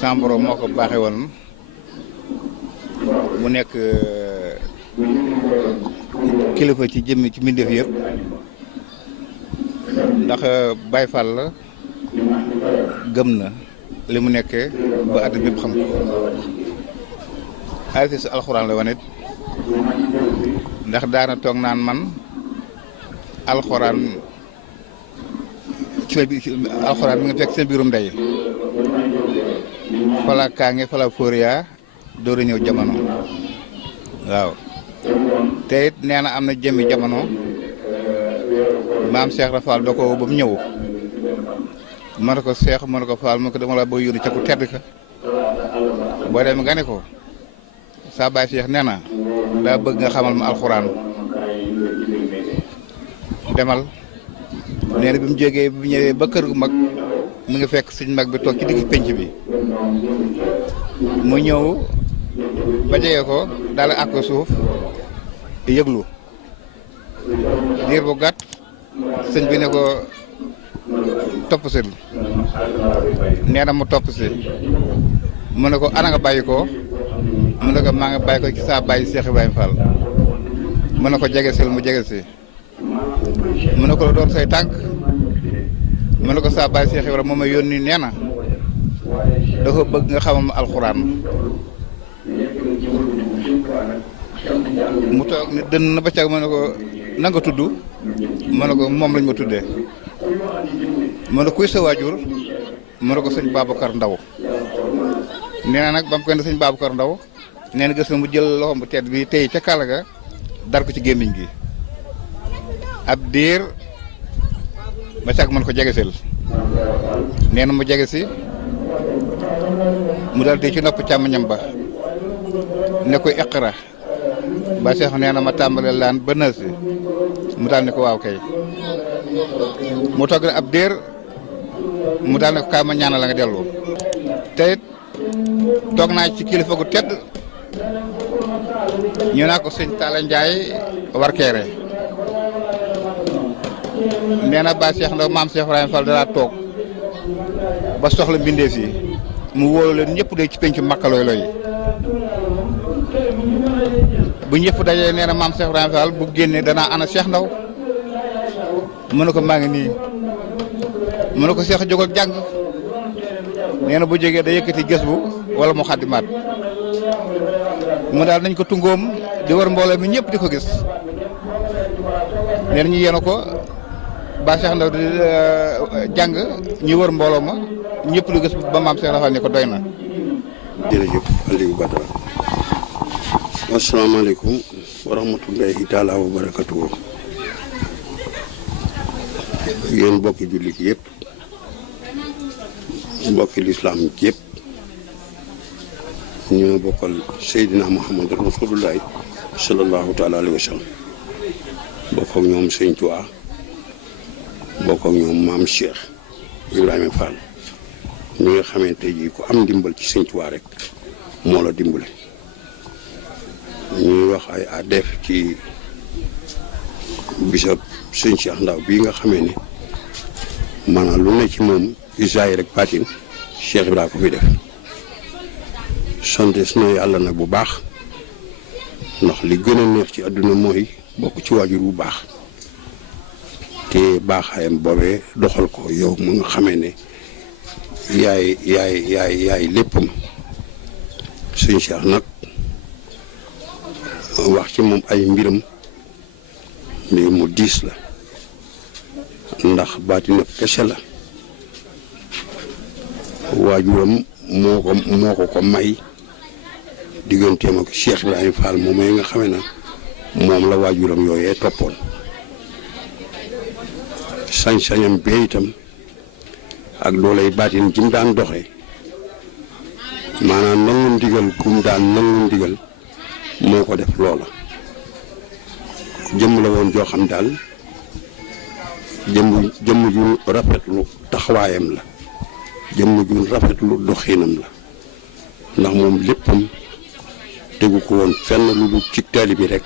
Samboro moo ko baaxee woon mu nekk kilifa ci jëmmi ci mbindeef yëpp ndax Baye Fall la gëm na li mu nekkee ba àddina bépp xam ko ay si alxuraan la wanit ndax daana toog naan man alxuraan alxuraan mi nga fekk seen biirum ndey fala kaange fala fóoriyaa door a ñëw jamono waaw te it nee na am na jëmmi jamono maam Cheikh Rafal da ko ba mu ñëw mën na ko Cheikh mën na ko Fall mën ko dama la bëgg yónni ca ku tedd ka boo demee nga ne ko saa baay Cheikh nee na daa bëgg nga xamal ma alxuraan demal nee na bi mu jógee bi mu ñëwee ba kër gu mag mi ngi fekk suñ mag bi toog ci digg penc bi mu ñëw ba jege ko daal ak suuf yëglu diir bu gàtt sëñ bi ne ko topp si nee na mu topp si mu ne ko ana nga bàyyi ko mu ne ko maa nga bàyyi ko ci saa bàyyi Cheikh Ibrahima Fall mu ne ko jege sil mu jege si mu ne ko la doon say tànk mu ne ko saa bàyyi Cheikh Ibrahima moom a yónni nee na dafa bëgg nga xamal ma alxuraan mu toog ni dënn na ba cag mu ne ko na nga tudd mu ne ko moom lañ ma tuddee mu ne kuy sa waajur mu ne ko sëñ Babacar Ndaw nee na nag ba mu koy ne sëñ Babacar Ndaw nee na gis na mu jël loxoom bu tedd bi tey ca kàlla ga dar ko ci gémmiñ gi ab diir ba cag mën ko jegesel nee na mu jege si mu dal di ci nopp càmmoñam ba ne ko iqra ba Cheikh nee na ma tàmbalee laan ba nëz si mu daal ne ko waaw kay mu toog ab diir mu daal ne ko kaay ma ñaanal la nga dellu te it toog naa ci kilifa gu tedd ñu naa ko sëñ Talla Ndiaye war keere nee na ba Cheikh ndaw maam Cheikh Ibrahima Fall dalaa toog ba soxla mbindeef yi mu wóolu leen ñëpp de ci pencu makkalooy looy bu ñëpp dajee nee na maam Cheikh Ibrahima Fall bu génnee danaa ana Cheikh Ndaw mu ne ko maa ngi nii mu ne ko Cheikh jógal jàng nee na bu jógee da yëkkati gës bu wala mu xaddimaat mu daal nañ ko tungoom di war mbooloo mi ñëpp di ko gis nee na ñu yéene ko ba Cheikh Ndaw di jàng ñu wër mbooloo ma ñëpp di gis ba maam Cheikh Rafal ni ko doy na. jërëjëf Aliou Badara asalaamaaleykum wa rahmatullahi taala wa barakatuhu yéen mbokki jullit yëpp mbokki lislaam yëpp ñoo bokkal Seydina Muhammad Rasulullahi sallallahu taala alayhi wa sallam bokk ak ñoom Sëñ Tuubaa bokk ak ñoom maam Cheikh Ibrahima Fall ñi nga xamante ji ku am ndimbal ci Sëñ Tuubaa rek moo la dimbale ñuy wax ay ADF ci bisab Sëñ Cheikh Ndaw bii nga xamee ne maanaam lu ne ci moom isaay rek baatin Cheikh Ibrahima ko fi def santes na yàlla nag bu baax ndax li gën a neex ci àdduna mooy bokk ci waajur bu baax te baaxaayam boobee doxal ko yow mu nga xamee ne yaay léppam Sëñ Cheikh nag wax ci moom ay mbiram mbir mu diis la ndax baatinab kese la waajuram moo ko may digganteem ak Cheikh Ibrahima Fall moom nga xamee na moom la waajuram yooyee toppoon sañ-sañam bee itam ak dooley baatin ji mu daan doxee maanaam nangu ndigal kum daan nangu ndigal moo ko def loola jëmm la woon joo xam daal jëmm ju rafetlu taxawaayam la jëmm ju rafetlu doxiinam la ndax moom léppam tegu ko woon fenn lu dul ci taali bi rek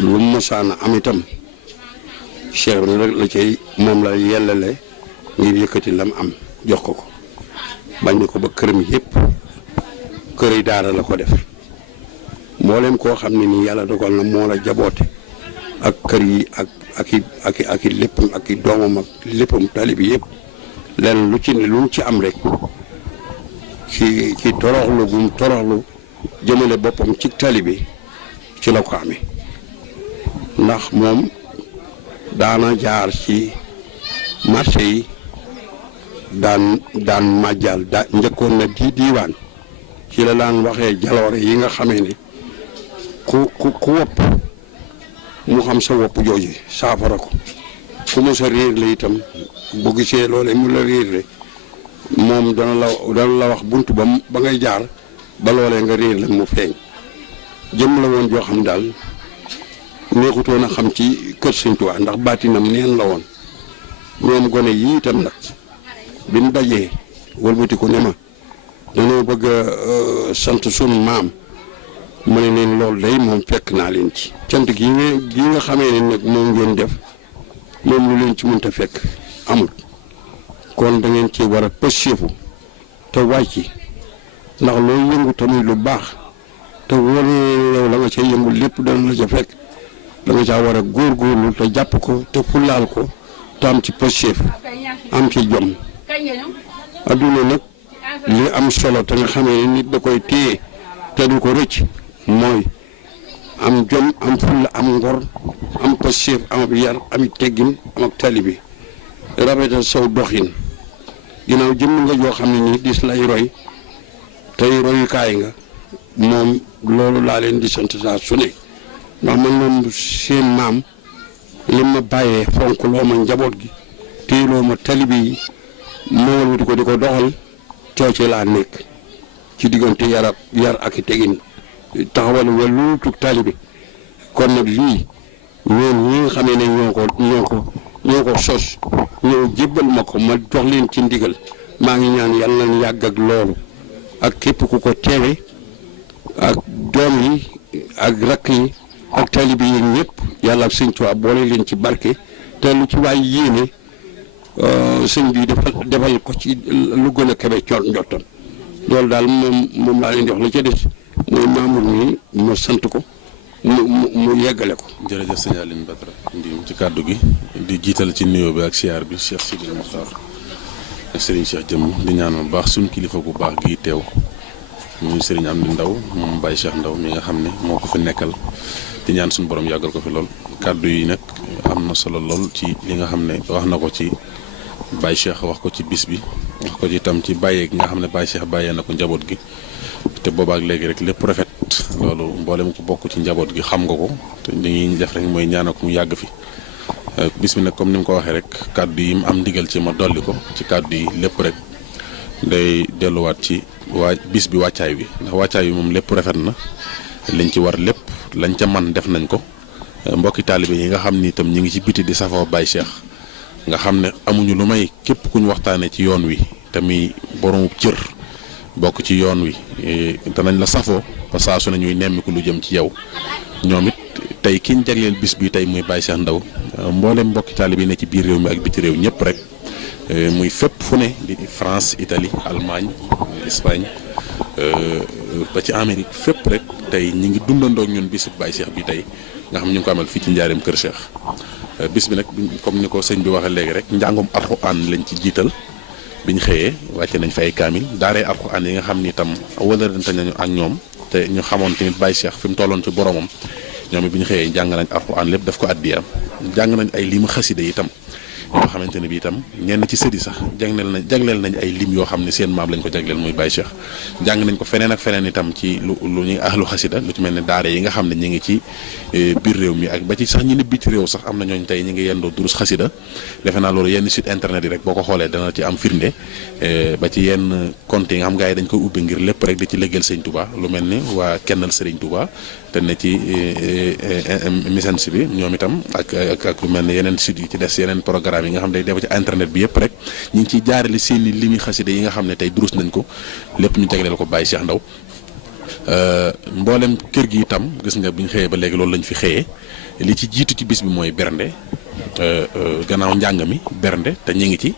lu mosaana am itam Cheikh bi rek la cay moom la yellale ngir yëkkati lam am jox ko bañ na ko ba këram yëpp kër yi daara la ko def mboolem koo xam ne nii yàlla dogal na moo la jaboote ak kër yi ak i léppam ak i doomam ak léppam talibi yëpp lenn lu ci am rek ci toroxlu gum toroxlu jëmale boppam ci talibi ci la ko amee ndax moom daana jaar ci marché yi daan màjjal njëkkoon na diiwaan ci la daan waxee jaloore yi nga xamee ne ku wopp mu xam sa wopp jooju saafara ko ku mu sa réer la itam bu gisee loole mu la réer le moom dana la wax bunt ba ngay jaar ba loolee nga réer la mu feeñ jëm la woon joo xam daal neexutoon a xam ci kër Sëñ Tuubaa ndax baatinam neen la woon ñoom gone yi itam nag bi ñu dajee wëlbatiku ne ma dañoo bëgg a sant sunu maam ma ne leen loolu day moom fekk naa leen ci cant gi nga xamee ne nag moom ngeen def moom lu leen ci mënta fekk amul kon da ngeen ci war a pësseefu te wàcc ndax loolu yëngu tamit lu baax te wóor yow la nga ca yëngu lépp dana la ca fekk da nga caa war a góorgóorlu te jàpp ko te fulaal ko te am ci pësseef am ci jom adduna nag li am solo te nga xamee ne nit da koy téye te du ko rëcc mooy am jom am fulla am ngor am pësseef am ab yar am teggin am ak talibi rafetal saw doxin ginnaaw jëmm nga joo xam ne nii dis lay roy tey royukaay nga moom loolu laa leen di sant saa su ne ndax man moom seen maam li ma bàyyee fonk loo ma njaboot gi téeloo ma talibi yi mool di ko doxal cooce laa nekk ci diggante yar ak i tegin taxawal wala tug talibi kon nag lii ñoom ñi nga xamee ne ñoo ko sos ñëw jébbal ma ko ma jox leen ci ndigal maa ngi ñaan yàlla na yàgg ak loolu ak képp ku ko teewe ak doom yi ak rakk yi ak talibi yi ñëpp yàlla ak Sëñ Tuubaa boole leen ci barke te lu ci waay yéene sëñ bi defal ko ci lu gën a kawe njottam loolu daal moom laa leen di wax la ca des mooy Mamour mi ma sant ko mu yeggale ko. jërëjëf sëñ Alioune Badara Ndim ci kàddu gi di jiital ci nuyoo bi ak siyaar bi Cheikh Sidil Mokhtar ak Serigne Cheikh Jëm di ñaanal baax suñu kilifa gu baax gi teew muy Serigne Amdi Ndaw moom Baye Cheikh Ndaw mi nga xam ne moo ko fi nekkal di ñaan suñu borom yàggal ko fi lool kàddu yi nag am na solo lool ci li nga xam ne wax na ko ci Baye Cheikh wax ko ci bis bi wax ko ci itam ci bàyyee gi nga xam ne Baye Cheikh bàyyee na ko njaboot gi te boobaak léegi rek lépp rafet loolu mboolem ko bokk ci njaboot gi xam nga ko te li ñuy def rek mooy ñaanal ko mu yàgg fi bis bi nag comme ni mu ko waxee rek kàddu yi mu am ndigal ci ma dolli ko ci kàddu yi lépp rek day delluwaat ci bis bi wàccaay bi ndax wàccaay bi moom lépp rafet na liñ ci war lépp lañ ca man def nañ ko mbokki taalibe yi nga xam ni itam ñi ngi ci biti di safoo Baye Cheikh nga xam ne amuñu lu may képp ku ñu waxtaanee ci yoon wi te muy boromu cër bokk ci yoon wi danañ la safoo ba saa su ne ñuy nemmiku lu jëm ci yow ñoom it tey kiñ jagleel bis bi tey muy Baye Cheikh Ndaw mboolem mbokki taalibe yi ne ci biir réew mi ak biti réew ñëpp rek muy fépp fu ne di France Italie Allemagne Espagne ba ci Amérique fépp rek tey ñi ngi dundandoo ak ñun bisu Baye Cheikh bi tey nga xam ñu ngi ko amal fii ci njaareem Kër Cheikh bis bi nag comme ni ko sëñ bi waxee léegi rek njàngum alxuraan lañ ci jiital biñ xëyee wàcce nañ fa ay kaamil daaree alxuraan yi nga xam ni itam wëlërante nañu ak ñoom te ñu xamoon tamit Baye Cheikh fi mu tolloon ci boromam ñoom it bi ñu xëyee jàng nañ alxuraan lépp daf ko addiyaam jàng nañ ay limu xasida itam yoo xamante ne bi itam ñenn ci sëdi sax jagleel nañ ay lim yoo xam ne seen maam lañ ko jagleel muy Baye Cheikh jàng nañ ko feneen ak feneen itam ci lu ñuy ahlu xasida lu ci mel ne daare yi nga xam ne ñi ngi ci biir réew mi ak ba ci sax ñi ne biti réew sax am na ñooñ tey ñi ngi yendoo durus xasida defe naa loolu yenn site internet yi rek boo ko xoolee dana ci am firnde ba ci yenn compte yi nga xam gars yi dañ koy ubbi ngir lépp rek di ci lëggeel Sëñ Touba lu mel ni waa kennal Serigne Touba te ne ci message bi ñoom itam ak lu mel ne yeneen site yi ci des yeneen programme yi nga xam ne day def ci internet bi yëpp rek ñu ngi ciy jaarale seeni limi xasida yi nga xam ne tey durus nañ ko lépp ñu jagleel ko Baye Cheikh Ndaw mboolem kër gi itam gis nga bi ñu xëyee ba léegi loolu lañ fi xëyee li ci jiitu ci bis bi mooy bernde gannaaw njàng mi bernde te ñu ngi ci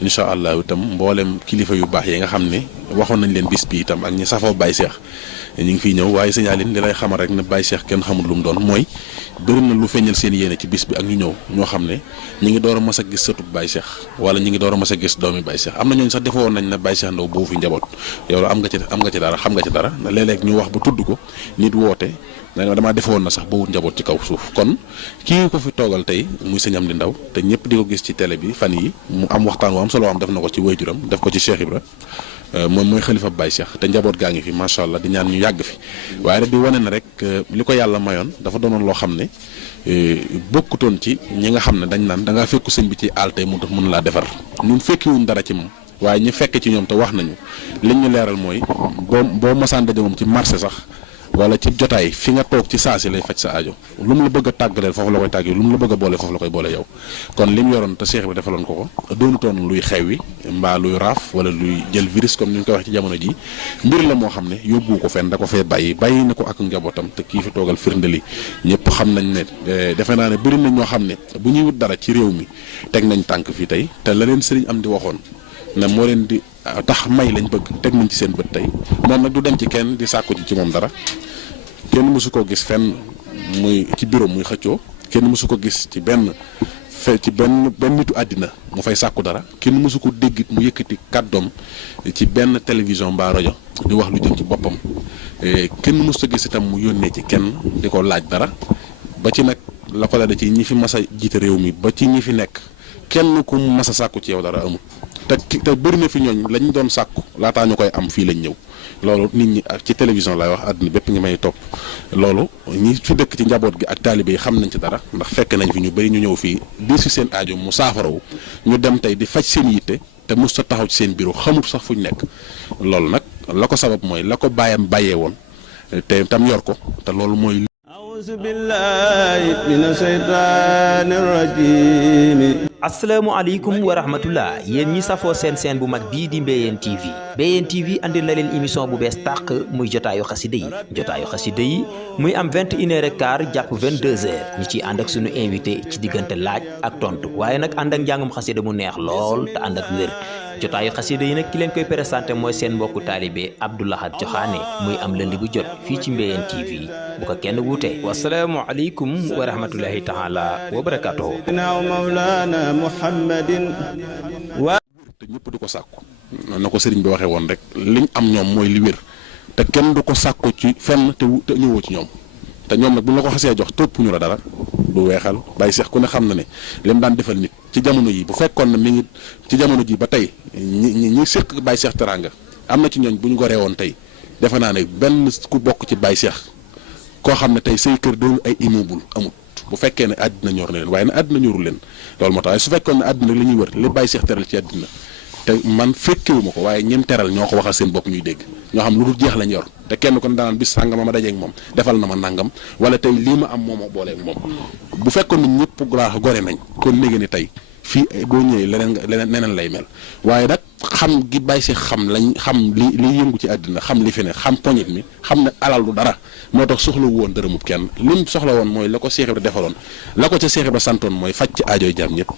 incha allah itam mboolem kilifa yu baax yi nga xam ne waxoon nañ leen bis bi itam ak ñi safoo Baye Cheikh ñu ngi fiy ñëw waaye signalin li lay xamal rek ne Baye Cheikh kenn xamul lu mu doon mooy bëri na lu feeñal seen yéene ci bis bi ak ñu ñëw ñoo xam ne ñi ngi door a mas a gis sëtub Baye Cheikh wala ñi ngi door a mas a gis doomi Baye Cheikh am na ñooñu sax defoon nañ ne Baye Cheikh Ndaw boobu fi njaboot yow la am nga ci dara xam nga ci dara léeg-léeg ñu wax ba tudd ko nit woote damaa defoon na sax boobu njaboot ci kaw suuf kon kii ko fi toogal tey muy sëñ Amdi Ndaw te ñëpp di ko gis ci télé bi fan yi mu am waxtaan wu am solo am def na ko ci wayjuram def ko ci Cheikh Ibra moom mooy xalifa Baye Cheikh te njaboot gaa ngi fi macha allah di ñaan ñu yàgg fi waaye rek di wane na rek li ko yàlla mayoon dafa doonoon loo xam ne bokkutoon ci ñi nga xam ne dañ naan da ngaa fekku sëñ bi ci àll tey mu tax mën laa defar ñun fekkiwuñ dara ci moom waaye ñi fekk ci ñoom te wax nañu liñ ñu leeral mooy boo masaan daje moom ci marché sax wala ci jotaay fi nga toog ci saa si lay faj sa aajo lu mu la bëgg a tàggaleel foofu la koy tàggee lu mu la bëgg a boole foofu la koy boole yow kon li mu yoroon te Cheikh bi defaloon ko doonutoon luy xewwi mbaa luy raaf wala luy jël virus comme ni ñu koy wax ci jamono ji mbir la moo xam ne yóbbu ko fenn da ko fee bàyyi na ko ak njabootam te kii fi toogal firndeli ñëpp xam nañ ne defe naa ne bëri nañ ñoo xam ne bu ñuy wut dara ci réew mi teg nañ tànk fii tey te la leen sëriñ am di waxoon ne moo leen di tax may lañ bëgg teg nañ ci seen bët tey moom nag du dem ci kenn di sàkku ci moom dara kenn mësu ko gis fenn muy ci bureau muy xëccoo kenn mësu ko gis ci benn nitu àddina mu fay sàkku dara kenn mësu ko dégg mu yëkkati kàddoom ci benn télévision mbaa rajo di wax lu jëm ci boppam kenn mësu ko gis itam mu yónnee ci kenn di ko laaj dara ba ci nag la ko la ci ñi fi mas a jiite réew mi ba ci ñi fi nekk kenn ku mas a sàkku ci yow dara amul te bëri na fi ñooñ lañ doon sàkku laataa ñu koy am fii lañ ñëw loolu nit ñi ak ci télévision lay wax àdduna bépp ngi may topp loolu ñi fi dëkk ci njaboot gi ak taalibe yi xam nañ ci dara ndax fekk nañ fi ñu bëri ñu ñëw fii di si seen aajo mu saafarawu ñu dem tey di faj seen yitte te mos ta taxaw ci seen bureau xamul sax fuñ nekk loolu nag la ko sabab mooy la ko bàyyam bàyyee woon te tam yor ko te loolu mooy a'uuzu billaahi mina shaytaani rajiim. asalaamaaleykum wa rahmatullah yéen ñi safoo seen bu mag bii di Mbéyeen TV Mbéyeen TV andil na leen émission bu bees tàq muy jotaayu xasida yi muy am 21h15 jàpp 22h ñu ciy ànd ak sunu invité ci diggante laaj ak tontu waaye nag ànd ak njàngum xasida mu neex lool te ànd ak wér jotaayu xasida yi nag ki leen koy présenté mooy seen mbokku taalibe Abdou Lahad Joxaane muy am lundi bu jot fii ci Mbéyeen TV bu ko kenn wuute wasalaamualeykum wa rahmatullahi taala wa barakatuhu te ñëpp di ko sàkku na ko sëriñ bi waxee woon rek liñ am ñoom mooy li wér te kenn du ko sàkku ci fenn te ñëwoo ci ñoom te ñoom nag bu la ko xasee jox topp ñu la dara du weexal Baye Cheikh ku ne xam na ne lim daan defal nit ci jamono yi bu fekkoon na mi ngi ci jamono ji ba tey ñi séq Baye Cheikh teranga am na ci ñooñ bu ñu goree woon tey defe naa ne benn ku bokk ci Baye Cheikh koo xam ne tey say kër doon ay immeuble amut bu fekkee ne àddina ñor na leen waaye ne àddina ñorul leen loolu moo tax waaye su fekkoon ne àddina li ñuy wër li Baye Cheikh teral ci àddina te man fekkewuma ko waaye ñem teral ñoo ko waxal seen bopp ñuy dégg ñoo xam lu dul jeex lañ yor te kenn kon daanaan bis sàngama ma dajeeg moom defal na ma nangam wala tey lii ma am moo ma booleeg moom bu fekkoon ne ñëpp gore nañ kon léegi ni tey fii boo ñëwee leneen lay mel waaye nag xam gi Baye Cheikh xam li yëngu ci àddina xam li fi ne xam poñit mi xam ne alal du dara moo tax soxla woon dërëmub kenn lim soxla woon mooy la ko Cheikh Ibra defaloon la ko ca Cheikh Ibra santoon mooy faj ci aajoy jaam ñëpp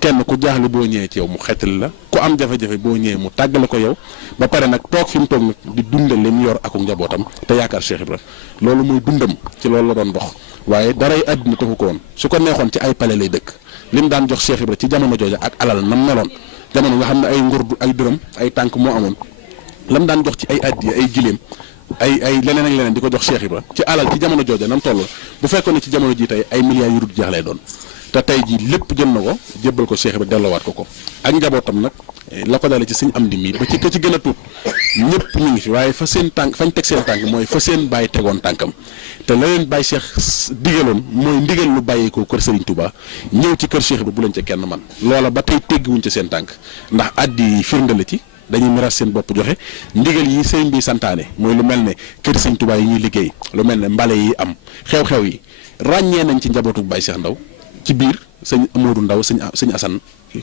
kenn ku jaaxle boo ñëwee ci yow mu xettali la ku am jafe-jafe boo ñëwee mu tàggale ko yow ba pare nag toog fi mu toog nag di dundal li mu yor ak njabootam te yaakaar Cheikh Ibra loolu mooy dundam ci loolu la doon dox waaye daray àddina taxu ko woon su ko neexoon ci ay pale lay dëkk lim daan jox Cheikh Ibra ci jamono jooja ak alal nam meloon jamono nga xam ne ay ngurdu ay dërëm ay tànk moo amoon lam daan jox ci ay addiya ay giléem ay leneen ak leneen di ko jox Cheikh Ibra ci alal ci jamono jooja nam toll bu fekkoon ne ci jamono ji tey ay milliards yu dul jeex lay doon te tey ji lépp jël na ko jébbal ko Cheikh Ibra delloowaat ko ak njabootam nag la ko dale ci sëñ Amdi mi ba ci ka ci gën a tuut ñëpp ñu ngi fi waaye fa seen tànk fañ teg seen tànk mooy fa seen bàyyi tegoon tànkam te la leen Baye Cheikh digaloon mooy ndigal lu bàyyeekoo kër Serigne Touba ñëw ci kër Cheikh Ibra bu leen ca kenn man loola ba tey teggiwuñ ca seen tànk ndax addi firnde la ci dañuy miras seen bopp joxe ndigal yi sëñ bi santaane mooy lu mel ne kër Serigne Touba yi ñuy liggéey lu mel ne mbale yi am xew-xew yi ràññee nañ ci njabootu Baye Cheikh Ndaw ci biir sëñ Amadou Ndaw sëñ Assane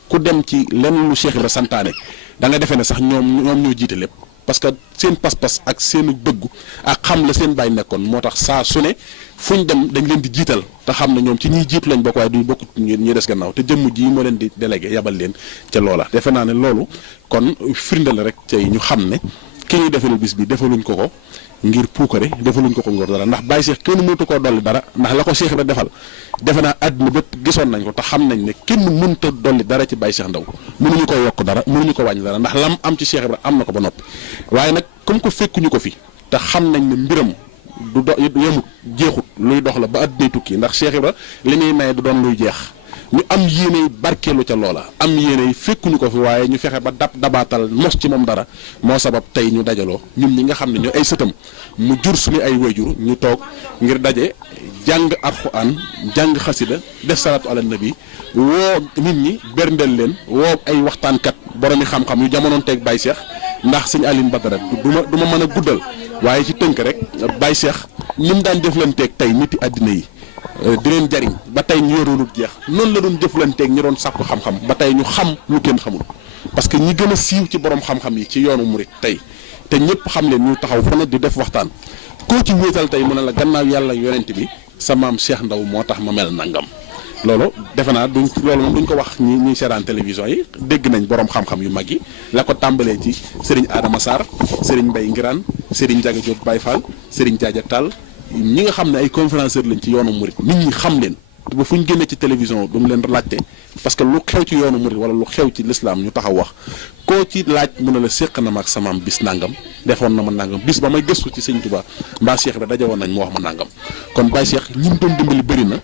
ku dem ci lenn lu Cheikh Ibra santaane da nga defee ne sax ñoom ñoo jiite lépp parce que seen pas-pas ak seen bëggu ak xam la seen bàyyi nekkoon moo tax saa su ne fu ñu dem dañ leen di jiital te xam ne ñoom ci ñiy jiitu lañ bokk waaye duñ bokk ñi des gannaaw te jëmm ji moo leen di délégué yabal leen ca loola. defe naa ne loolu kon firnde la rek tey ñu xam ne ki ñuy defalul bis bi defaluñ ko ngir puukare defaluñ ko ngor dara ndax Baye Cheikh kenn mënta koo dolli dara ndax la ko Cheikh Ibra defal defe naa àdduna bépp gisoon nañ ko te xam nañ ne kenn mënta dolli dara ci Baye Cheikh Ndaw mënuñu ko yokk dara mënuñu ko wàññi dara ndax lam am ci Cheikh Ibra am na ko ba noppi waaye nag comme que fekkuñu ko fi te xam nañ ne mbiram du yemut jeexut luy dox la ba àdduna tukki ndax Cheikh Ibra li muy maye du doon luy jeex ñu am yéeney barkeelu ca loola am yéeney fekkuñu ko fi waaye ñu fexe ba dabaatal mos ci moom dara moo sabab tey ñu dajaloo ñun ñi nga xam ne ñoo ay sëtam mu jur suñu ay wayjur ñu toog ngir daje jàng alxuraan jàng xasida def salaatu ala nabi woo nit ñi berndeel leen woo ay waxtaankat boromi xam-xam yu jamonoon teeg Baye Cheikh ndax sëñ Aline Badara du ma mën a guddal waaye ci tënk rek Baye Cheikh ni mu daan jëflanteeg tey niti àddina yi di leen jariñ ba tey ñu yoroonut jeex noonu la doon jëflanteeg ñi doon sàkku xam-xam ba tey ñu xam lu kenn xamul parce que ñi gën a siiw ci borom xam-xam yi ci yoonu murit tey te ñëpp xam leen ñu taxaw fa ne di def waxtaan koo ci wéetal tey mu ne la gannaaw yàlla yonent bi sa maam Cheikh Ndaw moo tax ma mel nangam loolu defe naa loolu moom duñ ko wax ñi seetaan télévision yi dégg nañ borom xam-xam yu mag yi la ko tàmbalee ci Serigne Adama Sarr Serigne Mbaye Ngiraan Serigne Diaga Diop Baye Fall Serigne Diadia Tall ñi nga xam ne ay conférenciers lañ ci yoonu murit nit ñi xam leen ba fu ñu génnee ci télévision du mu leen laajte parce que lu xew ci yoonu murit wala lu xew ci lislaam ñu taxaw wax koo ci laaj mu ne la séq na ma ak samaam bis nangam defoon na ma nangam bis ba may gëstu ci sëñ Tuubaa mbaa Cheikh ba daje woon nañ mu wax ma nangam kon Baye Cheikh ñi mu doon dimbali bëri na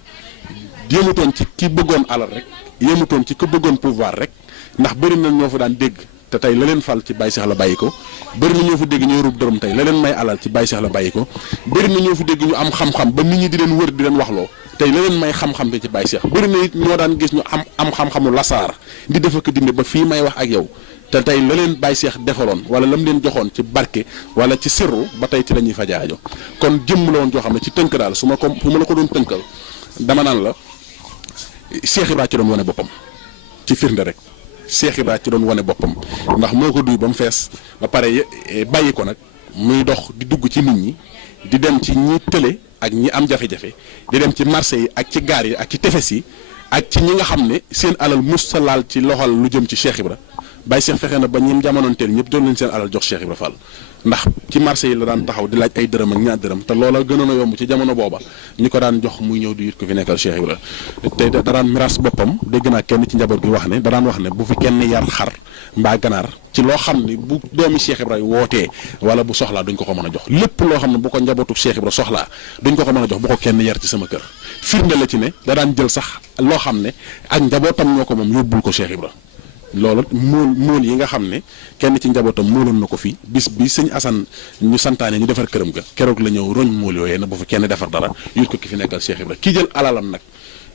yéemutoon ci ki bëggoon alal rek yéemutoon ci ki bëggoon pouvoir rek ndax bëri na ñoo fa daan dégg te tey la leen fal ci Baye Cheikh la bàyyi ko bëri na ñoo fi dégg ñoo rub dërëm tey la leen may alal ci Baye Cheikh la bàyyi ko bëri na ñoo fi dégg ñu am xam-xam ba nit ñi di leen wër di leen waxloo tey la leen may xam-xam te ci Baye Cheikh bëri na it ñoo daan gis ñu am xam-xamu lasaar di def ak dindi ba fii may wax ak yow te tey la leen Baye Cheikh defaloon wala lam leen joxoon ci barke wala ci sirru ba tey ci la ñuy fajaajo kon jëmm la woon joo xam ne ci tënk daal su ma la ko doon tënkal dama naan la Cheikh Ibra ci doon wane boppam ci firnde rek Cheikh Ibra ci doon wane boppam ndax moo ko duy ba mu fees ba pare bàyyi ko nag muy dox di dugg ci nit ñi di dem ci ñi tële ak ñi am jafe-jafe di dem ci marché yi ak ci gaar yi ak ci tefes yi ak ci ñi nga xam ne seen alal mus sa laal ci loxol lu jëm ci Cheikh Ibra Baye Cheikh fexe na ba ñim jamonoonteel ñëpp doon leen seen alal jox Cheikh Ibra Fall ndax ci marché yi la daan taxaw di laaj ay dërëm ak ñaar dërëm te loola gënoon a yomb ci jamono booba ñi ko daan jox muy ñëw di yit ko fi nekkal Cheikh Ibra te da daan miras boppam dégg naa kenn ci njaboot gi wax ne da daan wax ne bu fi kenn yar xar mbaa ganaar ci loo xam ne bu doomi Cheikh Ibra wootee wala bu soxlaa duñ ko ko mën a jox lépp loo xam ne bu ko njabootu Cheikh Ibra soxlaa duñ ko ko mën a jox bu ko kenn yar ci sama kër firnde la ci ne da daan jël sax loo xam ne ak njabootam ñoo ko moom yóbbul ko Cheikh Ibra loolu mool yi nga xam ne kenn ci njabootam mooloon na ko fi bis bi sëñ Assane ñu santaane ñu defar këram ga keroog la ñëw roñ mool yooyee na bu fa kenn defar dara yut ko ki fi nekkal Cheikh Ibra ki jël alalam nag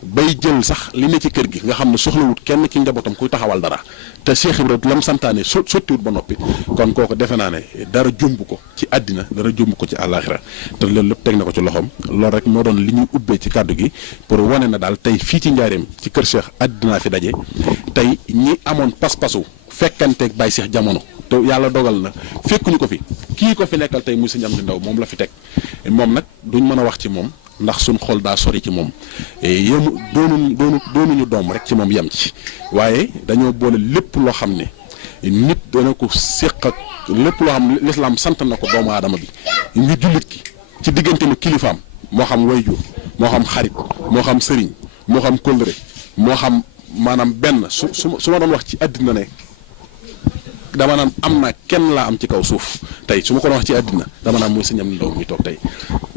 bay jël sax li ne ci kër gi nga xam ne soxlawut kenn ci njabootam kuy taxawal dara te Cheikh Ibra lam santaane sottiwut ba noppi kon kooku defe naa ne dara jumb ko ci àddina dara jumb ko ci àllaaxira te loolu lépp teg na ko ci loxoom loolu rek moo doon li ñuy ubbee ci kàddu gi pour wane na daal tey fii ci njaareem ci kër Cheikh àddinaa fi daje tey ñi amoon pas-pasu fekkanteeg Baye Cheikh jamono te yàlla dogal na fekkuñu ko fi kii ko fi nekkal tey muy sëñ Amdi Ndaw moom la fi teg moom nag duñ mën a wax ci moom ndax suñ xol daa sori ci moom yéemu doonuñu doom rek ci moom yem ci waaye dañoo boole lépp loo xam ne nit dana ko séq ak lépp loo xam ne lislaam sant na ko doomu aadama bi ñu jullit ki ci diggante ni kilifaam moo xam wayjur moo xam xarit moo xam sëriñ moo xam kóllëre moo xam maanaam benn su ma doon wax ci àddina ne dama naan am na kenn laa am ci kaw suuf tey su ma ko doon wax ci àddina dama naan muy sëñ Amdi Ndaw mi toog tey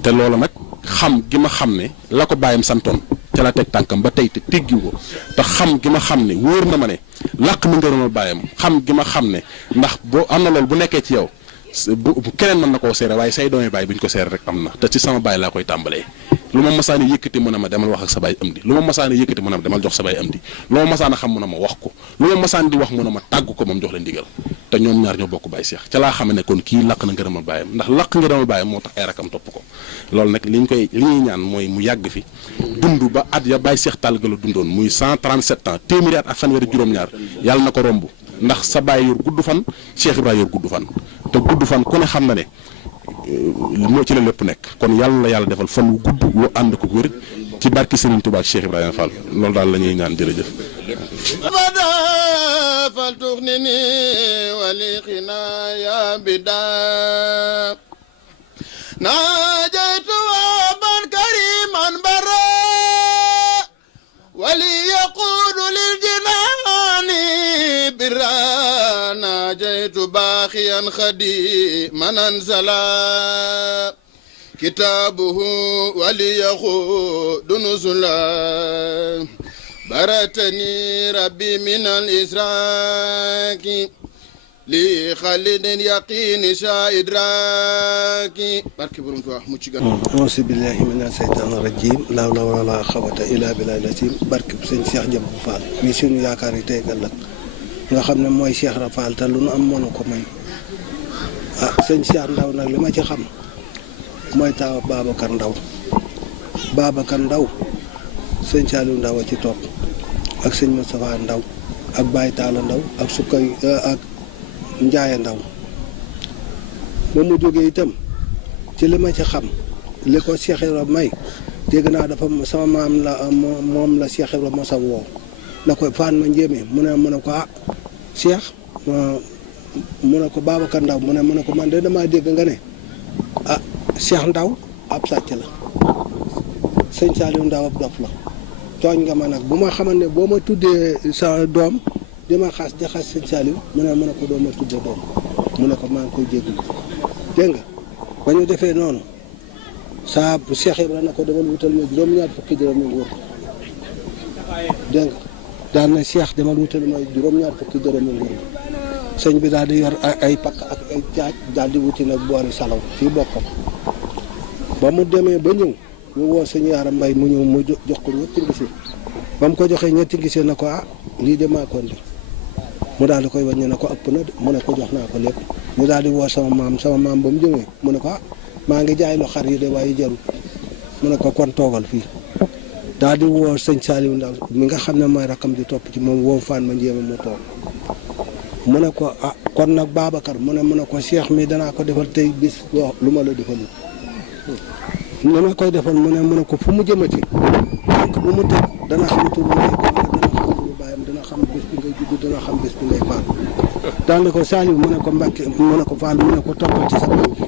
te loolu nag xam gi ma xam ne la ko bàyyam santoon ca la teg tànkam ba tey te teggiwu ko te xam gi ma xam ne wóor na ma ne làq na ngërëmal bàyyam xam gi ma xam ne ndax boo am na loolu bu nekkee ci yow bu keneen mën na koo seere waaye say doomi baay bu ñu ko seere rek am na te ci sama baay laa koy tàmbalee lu ma masaani yëkkati mu ne ma demal wax ak sa baay Amdi lu ma masaani yëkkati mu ne ma demal jox sa baay Amdi lu ma masaana xam mu ne ma wax ko lu ma masaan di wax mu ne ma tàggu ko moom jox leen ndigal te ñoom ñaar ñoo bokk Baye Cheikh ca laa xam ne kon kii làq na ngërëmal baayam ndax làq ngërëmal baayam moo tax ay rakam topp ko loolu nag li ñuy ñaan mooy mu yàgg fi dund ba at ya Baye Cheikh Tall ga la dundoon muy 137 ans téeméeri at ak fanweeri juróom-ñaar yàlla na ko romb ndax sa baay yor gudd fan Cheikh Ibra yor gudd fan te gudd fan ku ne xam na ne moo ci la lépp nekk kon yàlla na yàlla defal fan wu gudd wu ànd ko wér ci barki Serigne Touba ak Cheikh Ibrahima Fall loolu daal la ñuy ñaan jërëjëf. فلتغنني ولخنايا بدا ناجيت وابا كريما برا وليقود للجنان برا ناجيت باخيا خديما انزلا كتابه وليخود نزلا برتني ربي من الإسراك لي خالد يقين شائدراك بارك بروم تو موتشي أعوذ بالله من الشيطان الرجيم لا حول ولا قوة إلا بالله العظيم بارك sëñ Cheikh Jëmb Fall mi sunu yaakaar yi tey ëllëg nga xam ne mooy Cheikh Ibra Fall te lu nu am mënu ko may sëñ Cheikh Ndaw nag li ma ci xam mooy taaw Babacar Ndaw sëñ Saliou Ndaw a ci topp ak sëñ Moustapha Ndaw ak Baye Talla Ndaw ak Sukkay ak Njaaye Ndaw ba mu jógee itam ci li ma ci xam li ko Cheikh Ibra may dégg naa dafa sama maam la moom la Cheikh Ibra mosa woo na koy faan ma njéeme mu ne ko Cheikh mu ne ko Babacar Ndaw mu ne ko man de damaa dégg nga ne Cheikh Ndaw ab sàcc la sëñ Saliou Ndaw ab dof la tooñ nga ma nag bu ma xamal ne boo ma tuddee sa doom di ma xas di xas sëñ Saliou mu ne ko doo ma tuddee doom mu ne ko maa ngi koy jéggalu dégg nga ba ñu defee noonu saa Cheikh Ibra na ko demal wutal ma juróom-ñaar fukki dërëm yu nguur dégg nga daal na Cheikh demal wutal ma juróom-ñaar fukki dërëm yu nguur sëñ bi daal di yor ay pakk ak ay jaaj daal di wuti nag boori salaw fii bokkam ba mu demee ba ñëw ñu woo sëñ Yaara Mbay mu ñëw mu jox ko ñetti ngisi ba mu ko joxee ñetti ngisi na ko lii de maa ko indi mu daal di koy wàññi ne ko ëpp na de mu ne ko jox naa ko lépp ñu daal di woo sama maam ba mu ñëwee mu ne ko maa ngi jaay lu xar yi de waaye jarul mu ne ko kon toogal fii daal di woo sëñ Saliou Ndaw mi nga xam ne mooy rakam di topp ci moom woo Fane ma njéeme mu toog mu ne ko kon nag Babacar mu ne ko Cheikh mi danaa ko defal tey bis lu ma la defalul li ma koy defal mu ne ko fu mu jëmati donc bu mu teg dana xam tur bi ngay ko dana xam turu baayam dana xam bés bi ngay judd dana xam bés bi ngay faal daal di ko Saliou mu ne ko Mbacke mu ne ko Fall mu ne ko toppal ci sa maam bi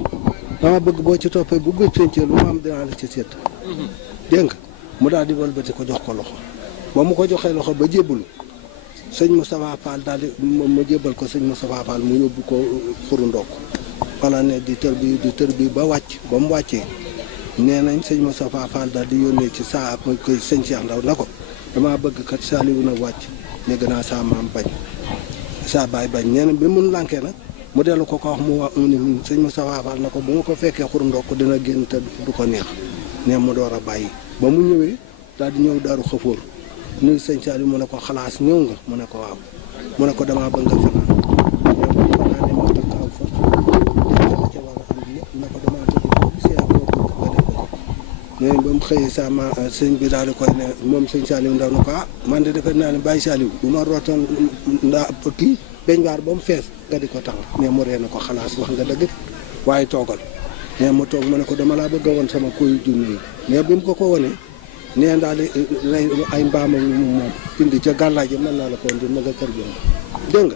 dama bëgg boo ci toppee bu bés pencee lu ma am dinaa la ci seet dégg nga mu daal di wëlbati ko jox ko loxo ba mu ko joxee loxo ba jébbalu sëñ Moustapha Fall daal di mu jébbal ko sëñ Moustapha Fall mu yóbbu ko xuru ndokk wala ne di tër bi ba wàcc ba mu wàccee nee nañ sëñ Moustapha Fall daal di yónnee ci saa koy sëñ Cheikh Ndaw na ko damaa bëgg kat Saliou nag wàcc ne gën a saa maam bañ saa baay bañ nee na bi mun lànkee nag mu dellu ko wax mu ni sëñ Moustapha Fall na ko bu ma ko fekkee xuru ndokk dina génn te du ko neex ne mu door a bàyyi ba mu ñëwee daal di ñëw daaru xëfóor nuyu sëñ Saliou mu ne ko xalaas ñëw nga mu ne ko waaw mu ne ko damaa bëgg nga fanaan ne ma takk aw fas la ca war a am lépp ne ko damaa tëdd ko seet boo bëgg nga def ko nee ba mu xëyee sama sëñ bi daal di koy ne moom sëñ Saliou Ndaw na ko man de defe naa ne Baye Saliou bu ma rootoon ndaa kii beñ waar ba mu fees nga di ko tax mais mu ree na ko xalaas wax nga dëgg waaye toogal mais mu toog mu ne ko dama laa bëgg a woon sama koy junni yi mais bi mu ko wonee nee daal di rey ay mbaamam yu moom indi ca gàllaaj yi mën naa la ko indi ma nga kër gi dégg nga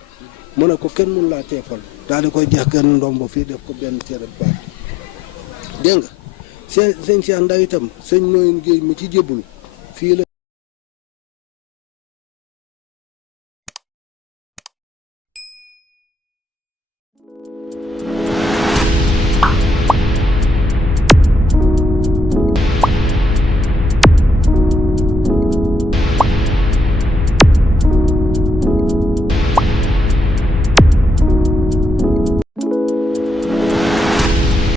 mu ne ko kenn mun laa teefal daal di koy jeex genn ndombo fii def ko benn cere baat dégg nga sëñ Cheikh Ndaw itam sëñ Nooyin Géey mi ci jébbalu fii la